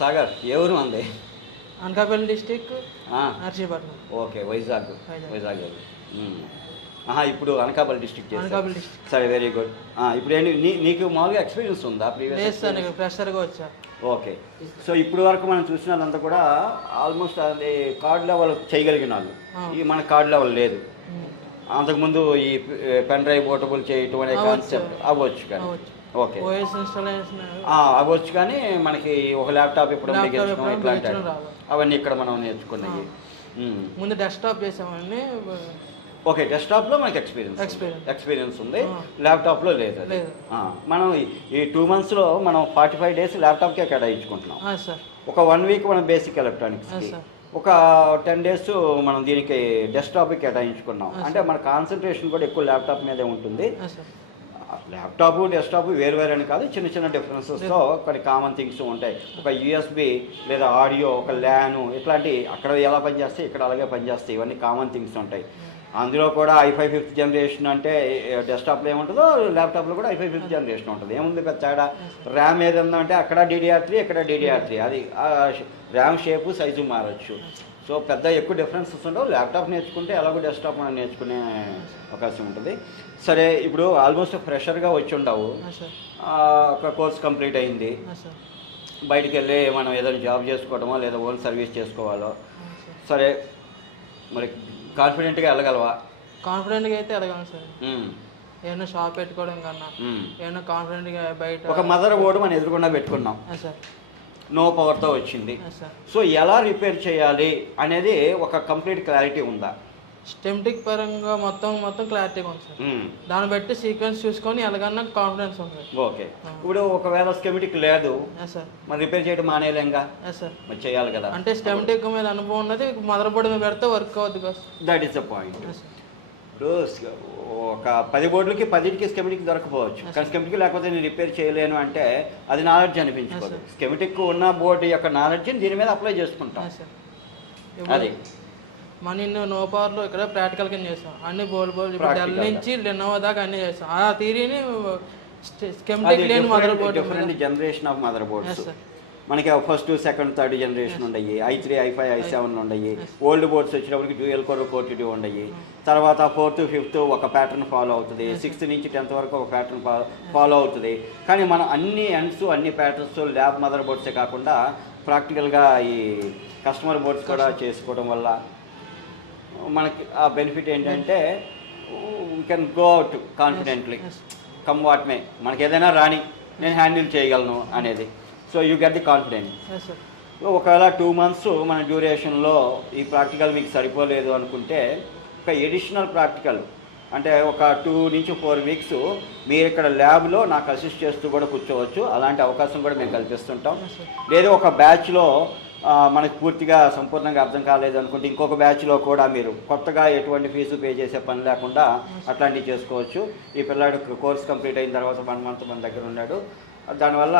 సాగర్ ఏ ఊరు అంది? Anakapalli district RCP. Okay, Vizag. Vizag ఇప్పుడు అనకాపల్లి డిస్టిక్ అనకాపల్లి డిస్టిక్. సరే, వెరీ గుడ్. ఇప్పుడు ఏంటి నీకు మామూలుగా ఎక్స్పీరియన్స్ ఉందా? ప్రీవియస్ ఫ్రెషర్గా వచ్చా. ఓకే, సో ఇప్పుడు వరకు మనం చూసినదంతా కూడా ఆల్మోస్ట్ అది కార్డ్ లెవెల్ చేయగలిగిన వాళ్ళు. ఈ మన కార్డ్ లెవెల్ లేదు. అంతకుముందు ఈ పెన్ డ్రైవ్ పోర్టబుల్ చేయటం అనే కాన్సెప్ట్ అవ్వచ్చు కానీ. ఓకే, అవ్వచ్చు కానీ మనకి ఒక ల్యాప్టాప్ ఇప్పుడు ఇట్లాంటి అవన్నీ ఇక్కడ మనం నేర్చుకున్నాయి. ముందు డెస్క్టాప్ చేసామండి. ఓకే, డెస్క్టాప్లో మనకి ఎక్స్పీరియన్స్ ఉంది, ల్యాప్టాప్లో లేదు. మనం ఈ 2 monthsలో మనం 45 days ల్యాప్టాప్కే కేటాయించుకుంటున్నాం. ఒక 1 week మనం బేసిక్ ఎలక్ట్రానిక్స్కి, ఒక 10 days మనం దీనికి డెస్క్టాప్కి కేటాయించుకున్నాం. అంటే మన కాన్సన్ట్రేషన్ కూడా ఎక్కువ ల్యాప్టాప్ మీదే ఉంటుంది. ల్యాప్టాప్ డెస్క్టాప్ వేరు అని కాదు, చిన్న చిన్న డిఫరెన్సెస్తో కొన్ని కామన్ థింగ్స్ ఉంటాయి. ఒక USB లేదా ఆడియో, ఒక ల్యాను, ఇట్లాంటి అక్కడ ఎలా పనిచేస్తాయి ఇక్కడ అలాగే పనిచేస్తాయి. ఇవన్నీ కామన్ థింగ్స్ ఉంటాయి. అందులో కూడా i5 5th generation అంటే డెస్క్టాప్లో ఏముంటుందో ల్యాప్టాప్లో కూడా i5 5th generation ఉంటుంది. ఏముంది పెద్ద తేడా? ర్యామ్ ఏదన్నా అంటే అక్కడ DDR3 ఇక్కడ DDR3, అది ర్యామ్ షేపు సైజు మారచ్చు. సో పెద్ద ఎక్కువ డిఫరెన్సెస్ ఉండవు. ల్యాప్టాప్ నేర్చుకుంటే ఎలాగో డెస్క్టాప్ మనం నేర్చుకునే అవకాశం ఉంటుంది. సరే, ఇప్పుడు ఆల్మోస్ట్ ఫ్రెషర్గా వచ్చి ఉండవు, ఒక కోర్స్ కంప్లీట్ అయింది, బయటికి వెళ్ళి మనం ఏదైనా జాబ్ చేసుకోవడమో లేదా ఓన్ సర్వీస్ చేసుకోవాలో. సరే, మరి కాన్ఫిడెంట్గా వెళ్ళగలవా? కాన్ఫిడెంట్గా అయితే వెళ్ళగలను సార్. ఏమైనా షాప్ పెట్టుకోవడం కన్నా ఏమైనా కాన్ఫిడెంట్గా బయట ఒక మదర్ బోర్డు మనం ఎదురుకుండా పెట్టుకున్నాం, సార్ నో పవర్తో వచ్చింది. సో ఎలా రిపేర్ చేయాలి అనేది ఒక కంప్లీట్ క్లారిటీ ఉందా? స్టెమ్టిక్ పరంగా మొత్తం క్లారిటీగా ఉంది సార్. దాన్ని బట్టి సీక్వెన్స్ చూసుకొని ఎలాగన్నా కాన్ఫిడెన్స్ ఉంది. ఓకే, ఇప్పుడు ఒకవేళ స్టెమ్టిక్ లేదు మరి రిపేర్ చేయడం మానేలేంగా, మరి చేయాలి కదా. అంటే స్టెమ్టిక్ మీద అనుభవం ఉన్నది మదర్ బోర్డు మీద పెడితే వర్క్ అవుతుంది కదా. That is the point. ఇప్పుడు ఒక 10 బోర్డులకి 10కి స్కెమిటిక్ దొరకపోవచ్చు, కానీ స్కెమిటిక్ లేకపోతే నేను రిపేర్ చేయలేను అంటే అది నాలెడ్జ్ అనిపించుకోదు. స్కెమిటిక్ ఉన్న బోర్డు యొక్క నాలెడ్జ్ని దీని మీద అప్లై చేసుకుంటాం. అది మన నో పవర్లో ఇక్కడ ప్రాక్టికల్ కింద చేస్తాం. అన్ని బోర్డు డెల్ నుంచి లెనోవో దాకా అన్ని చేస్తాం. ఆ థియరీని different generation of motherboards మనకి ఫస్ట్, సెకండ్, థర్డ్ జనరేషన్ ఉన్నాయి. i3, i5, i7 ఉన్నాయి. ఓల్డ్ బోర్డ్స్ వచ్చినప్పటికి డ్యూయల్ కోర్ 422 ఉన్నాయి. తర్వాత 4th, 5th ఒక ప్యాటర్న్ ఫాలో అవుతుంది. 6th నుంచి 10th వరకు ఒక ప్యాటర్న్ ఫాలో అవుతుంది. కానీ మనం అన్ని అన్ని ప్యాటర్న్స్ ల్యాబ్ మదర్ బోర్డ్సే కాకుండా ప్రాక్టికల్గా ఈ కస్టమర్ బోర్డ్స్ కూడా చేసుకోవడం వల్ల మనకి ఆ బెనిఫిట్ ఏంటంటే we can go out confidently, come what may, మనకి ఏదైనా రాని నేను హ్యాండిల్ చేయగలను అనేది. So you get the confident. ఒకవేళ 2 months మన డ్యూరేషన్లో ఈ ప్రాక్టికల్ మీకు సరిపోలేదు అనుకుంటే ఒక ఎడిషనల్ ప్రాక్టికల్ అంటే ఒక 2 నుంచి 4 weeks మీరు ఇక్కడ ల్యాబ్లో నాకు అసిస్ట్ చేస్తూ కూడా కూర్చోవచ్చు. అలాంటి అవకాశం కూడా మేము కల్పిస్తుంటాం. లేదా ఒక బ్యాచ్లో మనకు పూర్తిగా సంపూర్ణంగా అర్థం కాలేదు అనుకుంటే ఇంకొక బ్యాచ్లో కూడా మీరు కొత్తగా ఎటువంటి ఫీజు పే చేసే పని లేకుండా అట్లాంటివి చేసుకోవచ్చు. ఈ పిల్లాడు కోర్స్ కంప్లీట్ అయిన తర్వాత 1 month మన దగ్గర ఉన్నాడు. దానివల్ల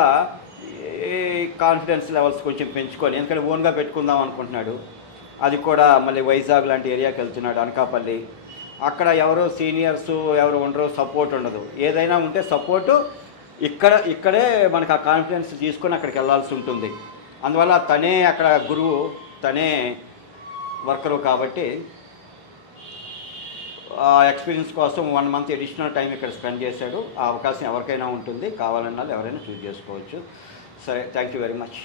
కాన్ఫిడెన్స్ లెవెల్స్ కొంచెం పెంచుకొని, ఎందుకంటే ఓన్గా పెట్టుకుందాం అనుకుంటున్నాడు. అది కూడా మళ్ళీ వైజాగ్ లాంటి ఏరియాకి వెళ్తున్నాడు, అనకాపల్లి. అక్కడ ఎవరు సీనియర్స్ ఎవరు ఉండరు, సపోర్ట్ ఉండదు. ఏదైనా ఉంటే సపోర్టు ఇక్కడే మనకు ఆ కాన్ఫిడెన్స్ తీసుకొని అక్కడికి వెళ్ళాల్సి ఉంటుంది. అందువల్ల తనే అక్కడ గురువు, తనే వర్కరు. కాబట్టి ఆ ఎక్స్పీరియన్స్ కోసం 1 month అడిషనల్ టైం ఇక్కడ స్పెండ్ చేశాడు. ఆ అవకాశం ఎవరికైనా ఉంటుంది, కావాలన్నా ఎవరైనా చూస్ చేసుకోవచ్చు. సరే, థ్యాంక్ యూ వెరీ మచ్.